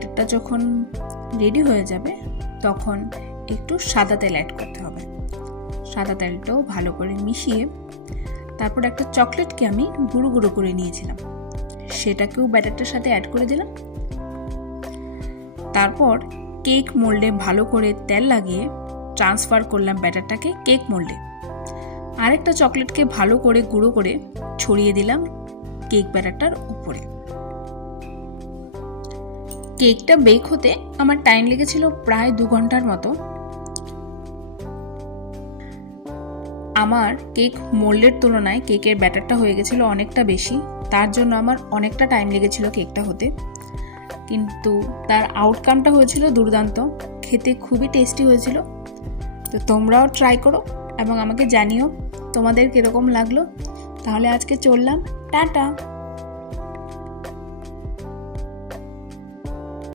এটা যখন রেডি হয়ে যাবে তখন একটু সাদা তেল অ্যাড করতে হবে। সাদা তেলটাও ভালো করে মিশিয়ে তারপর একটা চকলেটকে আমি গুঁড়ো গুঁড়ো করে নিয়েছিলাম, সেটাকেও ব্যাটারটার সাথে অ্যাড করে দিলাম। তারপর কেক মোল্ডে ভালো করে তেল লাগিয়ে ট্রান্সফার করলাম ব্যাটারটাকে কেক মোল্ডে। আরেকটা চকলেটকে ভালো করে গুঁড়ো করে ছড়িয়ে দিলাম কেক ব্যাটারটার উপরে। কেকটা বেক হতে আমার টাইম লেগেছিল প্রায় 2 ঘন্টার মতো। আমার কেক মোল্ডের তুলনায় কেকের ব্যাটারটা হয়ে গেছিল অনেকটা বেশি, তার জন্য আমার অনেকটা টাইম লেগেছিল কেকটা হতে, কিন্তু তার আউটকামটা হয়েছিল দুর্দান্ত, খেতে খুবই টেস্টি হয়েছিল। তো তোমরাও ট্রাই করো এবং আমাকে জানিও তোমাদের কীরকম লাগলো। তাহলে আজকে চললাম, টাটা।